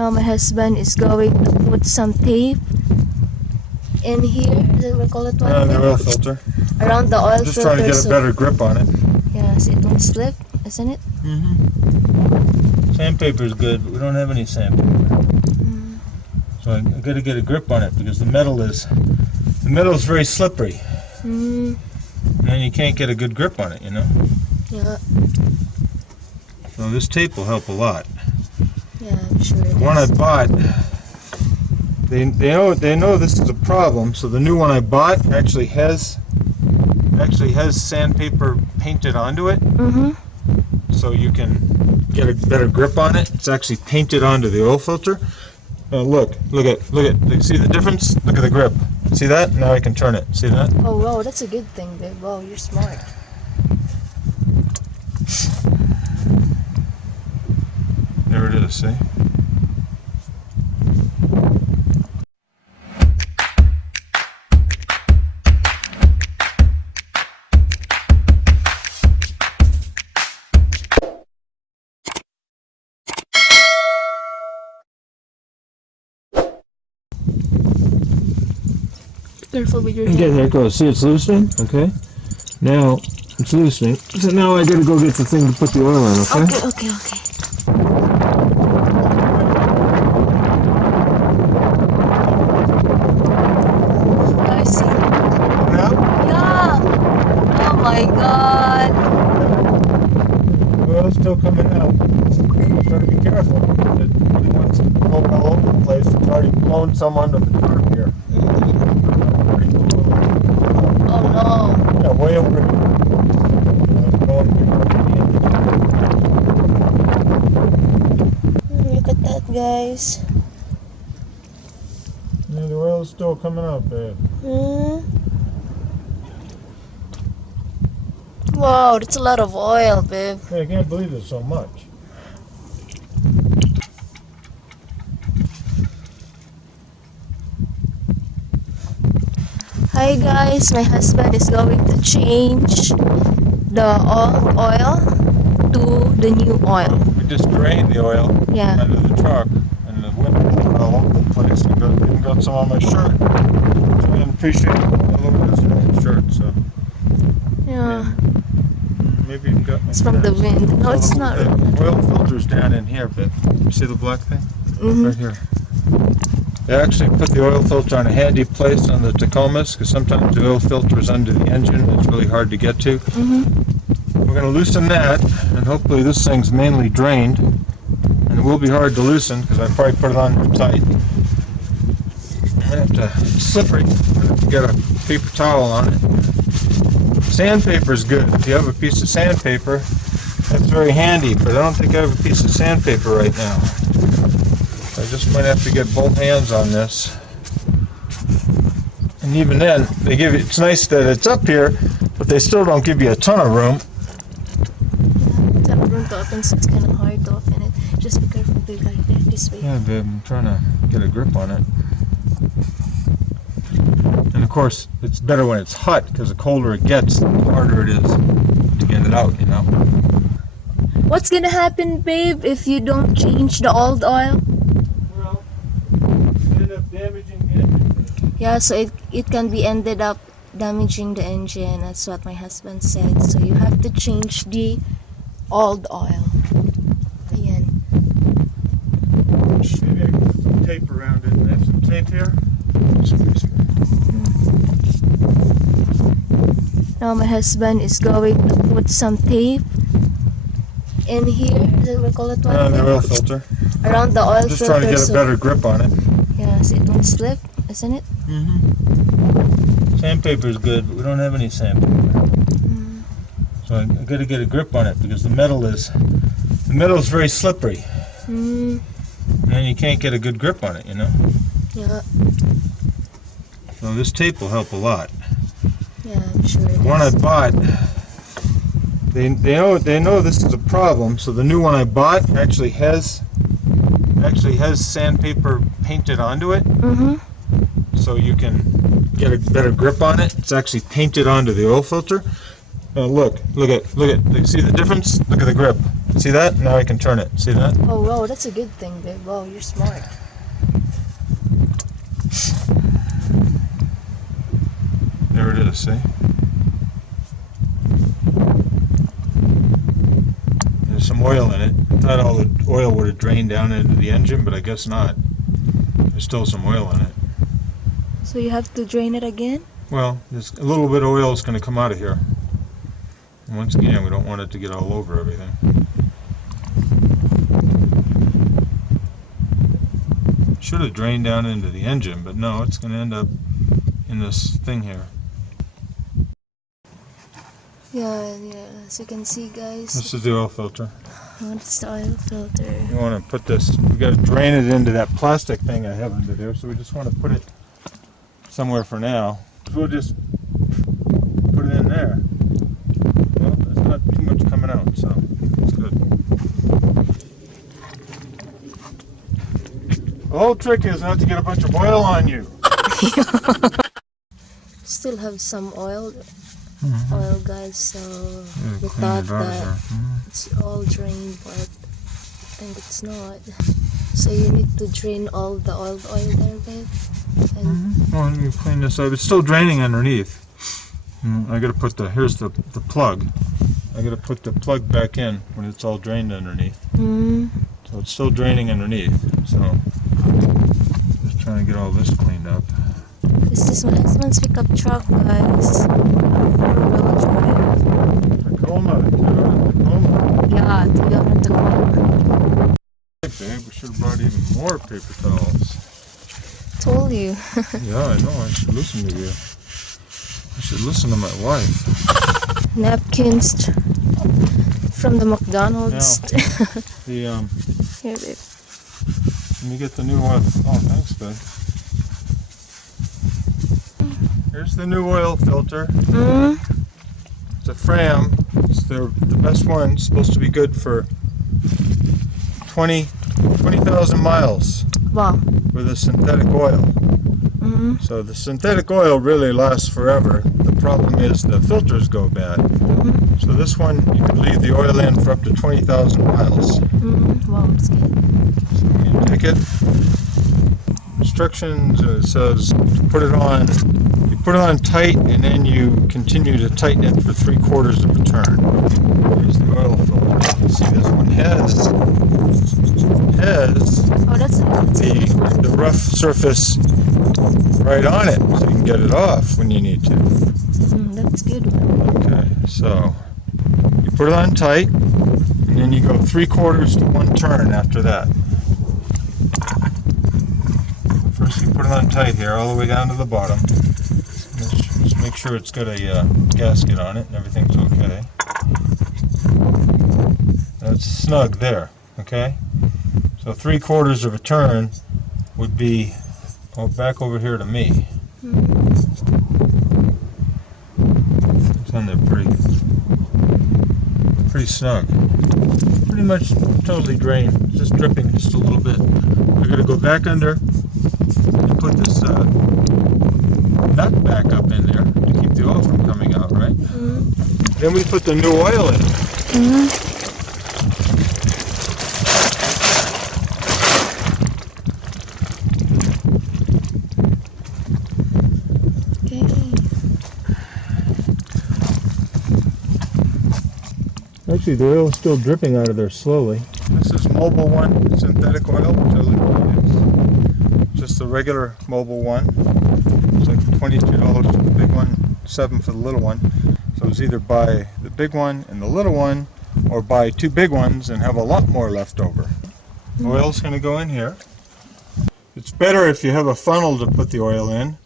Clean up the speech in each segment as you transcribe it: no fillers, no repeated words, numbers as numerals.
Now my husband is going to put some tape in here. Then we call it what? Around the oil filter. Around the oil Just filter. trying to get a better grip on it. Yeah, so it won't slip, isn't it? Sandpaper is good, but we don't have any sandpaper. So I got to get a grip on it because the metal is very slippery. And then you can't get a good grip on it, you know. Yeah. So this tape will help a lot. Yeah, I'm sure. The one I bought, they know this is a problem. So the new one I bought actually has sandpaper painted onto it. So you can get a better grip on it. It's actually painted onto the oil filter. Look, see the difference? Look at the grip. See that? Now I can turn it. See that? Oh wow, that's a good thing, babe. Wow, you're smart. There it is, see? Careful with your Okay, hand. there it goes. See, it's loosening? Okay. Now, it's loosening. So now I gotta go get the thing to put the oil in, okay? Okay. I see. Now? Yeah. Oh my god. The oil's still coming out. You gotta be careful. It wants to go all over the place. It's already blown some onto the tarp here. Oh no. Yeah, way over here. Look at that, guys. Yeah, the oil's still coming out, babe. Wow, that's a lot of oil, babe. Yeah, I can't believe it's so much. Hi guys, my husband is going to change the old oil to the new oil. We just drained the oil Yeah. under the truck, and the wind blew it all over the place. It even got some on my shirt. So I didn't appreciate it all over this shirt, so Yeah. maybe even got my It's from the shirts. wind. No, it's not. The oil filter's down in here, but you see the black thing? Right here. They actually put the oil filter on a handy place on the Tacomas because sometimes the oil filter is under the engine and it's really hard to get to. We're going to loosen that, and hopefully this thing's mainly drained, and it will be hard to loosen because I probably put it on too tight. I have to slippery. I have to get a paper towel on it. Sandpaper is good. If you have a piece of sandpaper, that's very handy, but I don't think I have a piece of sandpaper right now. I just might have to get both hands on this. And even then, they give you, it's nice that it's up here, but they still don't give you a ton of room. It's not room to open, so it's kind of hard to open it. Just be careful, babe, like that, this way. Yeah, babe, I'm trying to get a grip on it. And of course, it's better when it's hot, because the colder it gets, the harder it is to get it out, you know. What's gonna happen, babe, if you don't change the old oil? Well, end up damaging the engine. Yeah, so it can be ended up damaging the engine. That's what my husband said. So you have to change the old oil. Ayan. Maybe I can put some tape around it. I have some tape here. Squeeze it. Now my husband is going to put some tape in here. Then we call it what? Around the oil filter. Around the oil Just filter. trying to get a so- better grip on it. Yeah, so it won't slip, isn't it? Sandpaper is good, but we don't have any sandpaper. So I got to get a grip on it because the metal is very slippery. And then you can't get a good grip on it, you know. Yeah. So this tape will help a lot. Yeah, I'm sure. The one I bought, they know this is a problem. So the new one I bought actually has sandpaper painted onto it. So you can get a better grip on it. It's actually painted onto the oil filter. Look, see the difference? Look at the grip. See that? Now I can turn it. See that? Oh wow, that's a good thing, babe. Wow, you're smart. There it is, see? There's some oil in it. I thought all the oil would have drained down into the engine, but I guess not. There's still some oil in it. So you have to drain it again? Well, there's a little bit of oil is going to come out of here. And once again, we don't want it to get all over everything. Should have drained down into the engine, but no, it's going to end up in this thing here. Yeah, as you can see, guys. This is the oil filter. Oh, it's the oil filter. You want to put this, we got to drain it into that plastic thing I have under there, so we just want to put it somewhere for now. We'll just put it in there. Well, there's not too much coming out, so it's good. The whole trick is not to get a bunch of oil on you. Still have some oil, guys, so Yeah, we clean thought it out that here. it's all drained, but I think it's not. So you need to drain all the oil there, babe. And Well, you clean this up. It's still draining underneath. I gotta put here's the plug. I gotta put the plug back in when it's all drained underneath. So it's still draining underneath. So just trying to get all this cleaned up. this is my husband's pickup truck, guys. Road drive. Tacoma, Tacoma. Yeah, Toyota Tacoma. Hey babe, we should have brought even more paper towels. Told you. Yeah, I know. I should listen to you. I should listen to my wife. Napkins from the McDonald's. The Here, babe. Let me get the new oil. Oh, thanks, babe. Here's the new oil filter. It's a Fram. It's the best one. It's supposed to be good for 20,000 miles Wow. with a synthetic oil. So the synthetic oil really lasts forever. The problem is the filters go bad. So this one, you can leave the oil in for up to 20,000 miles. Wow, it's good. So you take it. Instructions, it says to put it on. You put it on tight, and then you continue to tighten it for 3/4 of a turn. Here's the oil filter. See, this one has Oh, that's the rough surface right on it, so you can get it off when you need to. That's good. Okay, so you put it on tight, and then you go 3/4 to 1 turn after that. First, you put it on tight here, all the way down to the bottom. Just make sure it's got a gasket on it and everything's okay. That's snug there, okay? So 3/4 of a turn would be back over here to me. It's on there pretty snug. Pretty much totally drained. It's just dripping just a little bit. I gotta go back under and put this nut back up in there to keep the oil from coming out, right? Then we put the new oil in. Actually, the oil is still dripping out of there slowly. This is Mobile One synthetic oil, which I like to use. Just the regular Mobile One. It's like $22 for the big one, $7 for the little one. So it's either buy the big one and the little one, or buy 2 big ones and have a lot more left over. Oil's going to go in here. It's better if you have a funnel to put the oil in.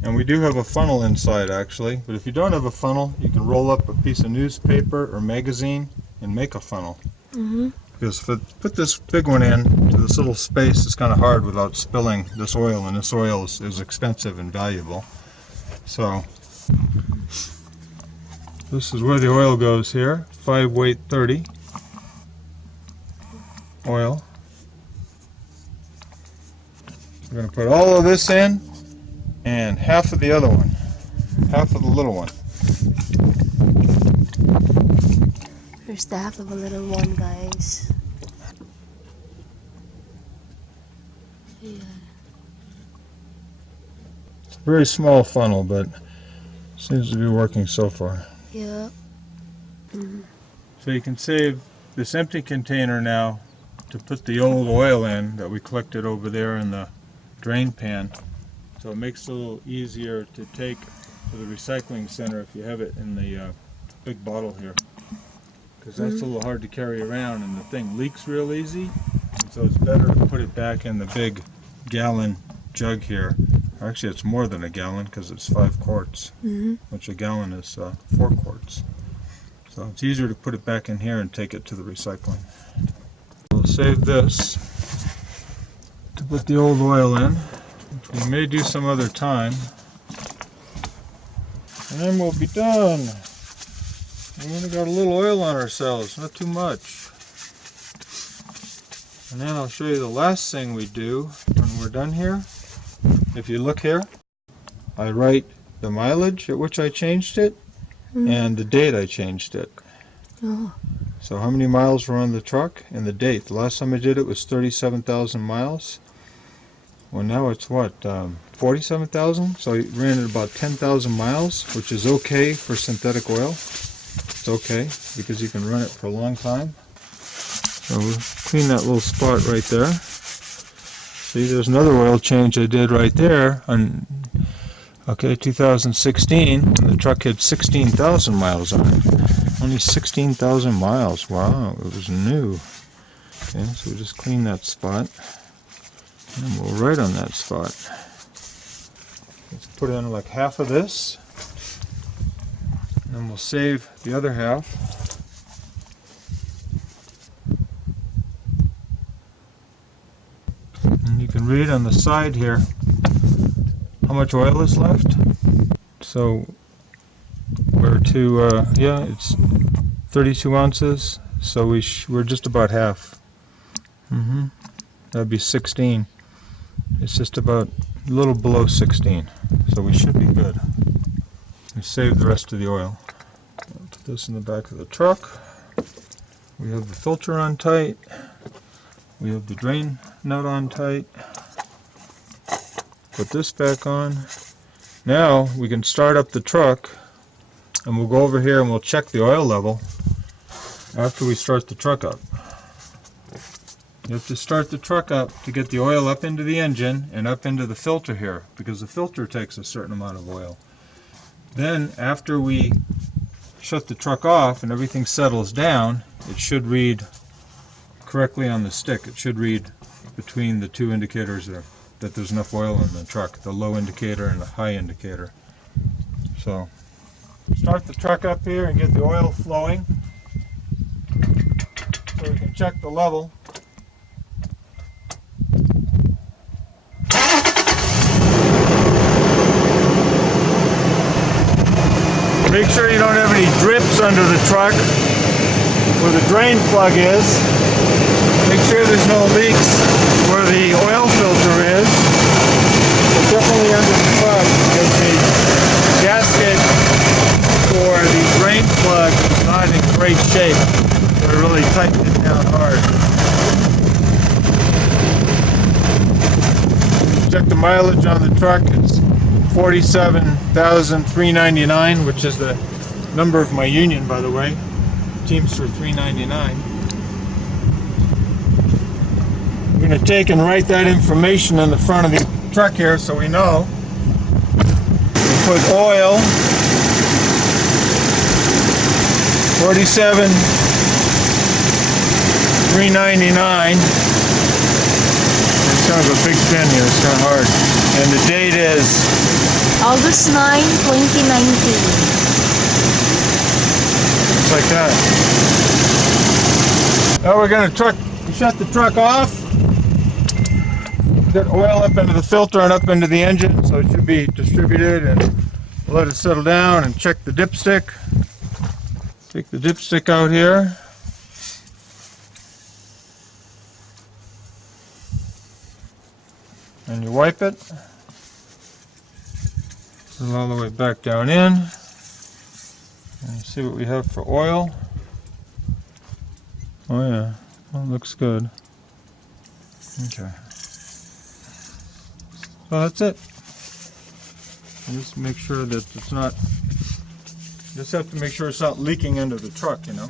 And we do have a funnel inside, actually, but if you don't have a funnel, you can roll up a piece of newspaper or magazine and make a funnel. Because if I put this big one in to this little space, it's kind of hard without spilling this oil, and this oil is expensive and valuable. So this is where the oil goes here, 5 weight 30 oil. We're going to put all of this in, and half of the other one, half of the little one. There's the half of a little one, guys. Yeah. It's a very small funnel, but seems to be working so far. Yeah. So you can save this empty container now to put the old oil in that we collected over there in the drain pan. So it makes it a little easier to take to the recycling center if you have it in the big bottle here. Because that's a little hard to carry around and the thing leaks real easy. And so it's better to put it back in the big gallon jug here. Actually, it's more than a gallon because it's 5 quarts, which a gallon is 4 quarts. So it's easier to put it back in here and take it to the recycling. We'll save this to put the old oil in, which we may do some other time. And then we'll be done. We only got a little oil on ourselves, not too much. And then I'll show you the last thing we do when we're done here. If you look here, I write the mileage at which I changed it and the date I changed it. Oh. So how many miles were on the truck and the date. The last time I did it was 37,000 miles. Well, now it's what, 47,000? So I ran it about 10,000 miles, which is okay for synthetic oil. It's okay because you can run it for a long time. So we'll clean that little spot right there. See, there's another oil change I did right there on, okay, 2016, and the truck had 16,000 miles on it. Only 16,000 miles. Wow, it was new. Okay, so we just clean that spot. And we'll write on that spot. Let's put in like half of this. And then we'll save the other half. And you can read on the side here how much oil is left. So we're to, yeah, it's 32 ounces. So we're just about half. That'd be 16. It's just about a little below 16. So we should be good. We saved the rest of the oil. Put this in the back of the truck. We have the filter on tight. We have the drain nut on tight. Put this back on. Now we can start up the truck and we'll go over here and we'll check the oil level after we start the truck up. You have to start the truck up to get the oil up into the engine and up into the filter here because the filter takes a certain amount of oil. Then after we shut the truck off and everything settles down, it should read correctly on the stick. It should read between the two indicators there that there's enough oil in the truck, the low indicator and the high indicator. So start the truck up here and get the oil flowing so we can check the level. Make sure you don't have any drips under the truck where the drain plug is. Make sure there's no leaks where the oil filter is. But definitely under the truck because the gasket for the drain plug is not in great shape. So I really tightened it down hard. Check the mileage on the truck. It's 47,399, which is the number of my union, by the way. Teamster 399. We're going to take and write that information on the front of the truck here so we know. We put oil, 47,399. It's kind of a big pen here, it's kind of hard. And the date is August 9, 2019. Just like that. Now we're going to shut the truck off. Get oil up into the filter and up into the engine, so it should be distributed, and let it settle down and check the dipstick. Take the dipstick out here. And you wipe it. Put it all the way back down in. And see what we have for oil. Oh yeah, well, looks good. Okay. So that's it. Just make sure that it's not. Just have to make sure it's not leaking into the truck, you know.